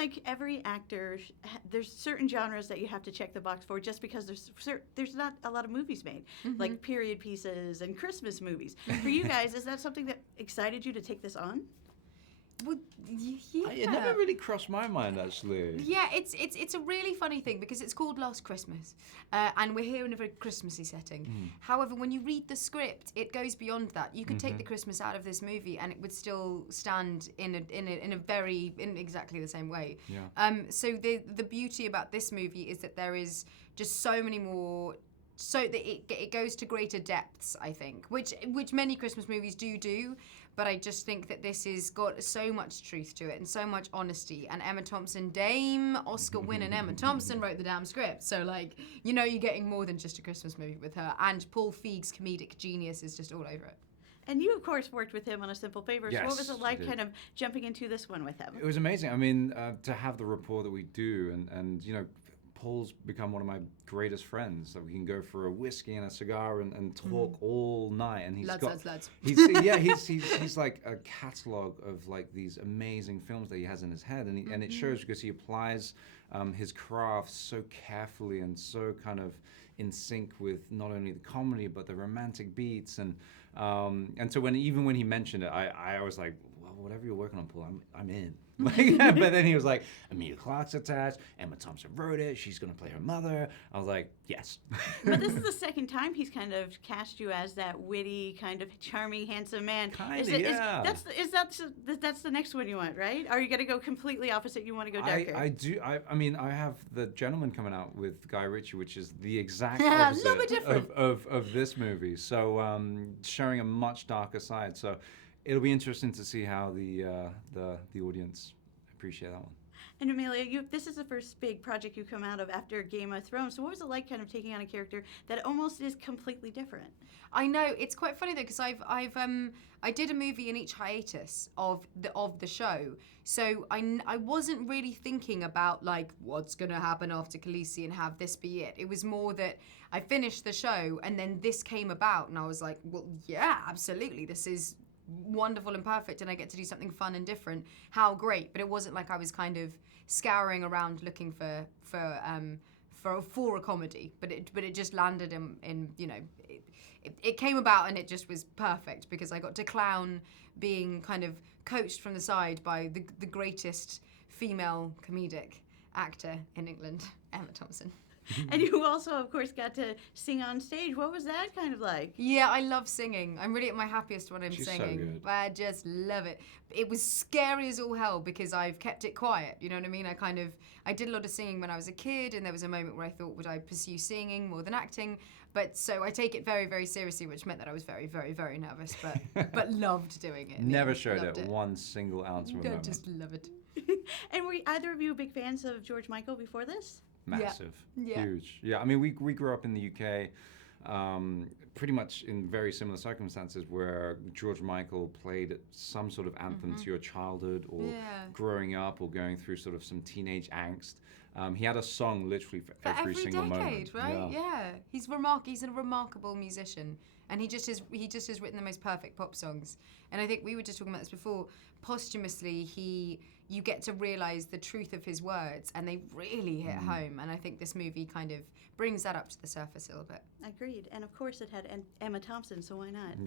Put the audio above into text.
like every actor, there's certain genres that you have to check the box for just because there's not a lot of movies made, like period pieces and Christmas movies. For you guys, is that something that excited you to take this on? Well, yeah. It never really crossed my mind, actually. Yeah, it's a really funny thing because it's called Last Christmas, and we're here in a very Christmassy setting. However, when you read the script, it goes beyond that. You could take the Christmas out of this movie, and it would still stand in exactly the same way. Yeah. So the beauty about this movie is that there is just so many more. So that it goes to greater depths, I think, which many Christmas movies do. But I just think that this has got so much truth to it and so much honesty. And Emma Thompson, Dame Oscar-winning Emma Thompson, wrote the damn script. So, like, you know, you're getting more than just a Christmas movie with her. And Paul Feig's comedic genius is just all over it. And you, of course, worked with him on A Simple Favor. Yes, so what was it like I did. kind of jumping into this one with him? It was amazing. I mean, to have the rapport that we do, and you know, Paul's become one of my greatest friends. So we can go for a whiskey and a cigar and talk all night. And he's Lads. he's like a catalogue of like these amazing films that he has in his head, and it shows because he applies his craft so carefully and so kind of in sync with not only the comedy but the romantic beats, and so when he mentioned it, I was like, well, whatever you're working on, Paul, I'm in. Like, but then he was like, Emilia Clarke's attached, Emma Thompson wrote it, she's going to play her mother. I was like, yes. But this is the second time he's kind of cast you as that witty, kind of charming, handsome man. Yeah. That's the next one you want, right? Are you going to go completely opposite? You want to go darker? I do. I mean, I have The Gentleman coming out with Guy Ritchie, which is the exact opposite of this movie. So showing a much darker side. So it'll be interesting to see how the audience appreciate that one. And Emilia, this is the first big project you come out of after Game of Thrones. So what was it like kind of taking on a character that almost is completely different? I know, it's quite funny though, because I did a movie in each hiatus of the show. So I wasn't really thinking about like what's gonna happen after Khaleesi and have this be it. It was more that I finished the show and then this came about and I was like, well, yeah, absolutely, this is wonderful and perfect and I get to do something fun and different. How great. But it wasn't like I was kind of scouring around looking for a comedy, but it just landed in you know, it came about and it just was perfect because I got to clown being kind of coached from the side by the greatest female comedic actor in England, Emma Thompson. And you also, of course, got to sing on stage. What was that kind of like? Yeah, I love singing. I'm really at my happiest when I'm She's singing. so good. I just love it. It was scary as all hell because I've kept it quiet. You know what I mean? I did a lot of singing when I was a kid, and there was a moment where I thought, would I pursue singing more than acting? But so I take it very, very seriously, which meant that I was very, very, very nervous, but loved doing it. Never showed it one single ounce of a I moment. just love it. And were either of you big fans of George Michael before this? Massive, Yeah. huge. Yeah, I mean, we grew up in the UK, pretty much in very similar circumstances where George Michael played some sort of anthem to your childhood or growing up or going through sort of some teenage angst. He had a song literally for every single decade, moment. right? Yeah. He's a remarkable musician. And he just has written the most perfect pop songs. And I think we were just talking about this before. Posthumously, you get to realize the truth of his words, and they really hit home. And I think this movie kind of brings that up to the surface a little bit. Agreed. And of course, it had Emma Thompson, so why not? Yeah.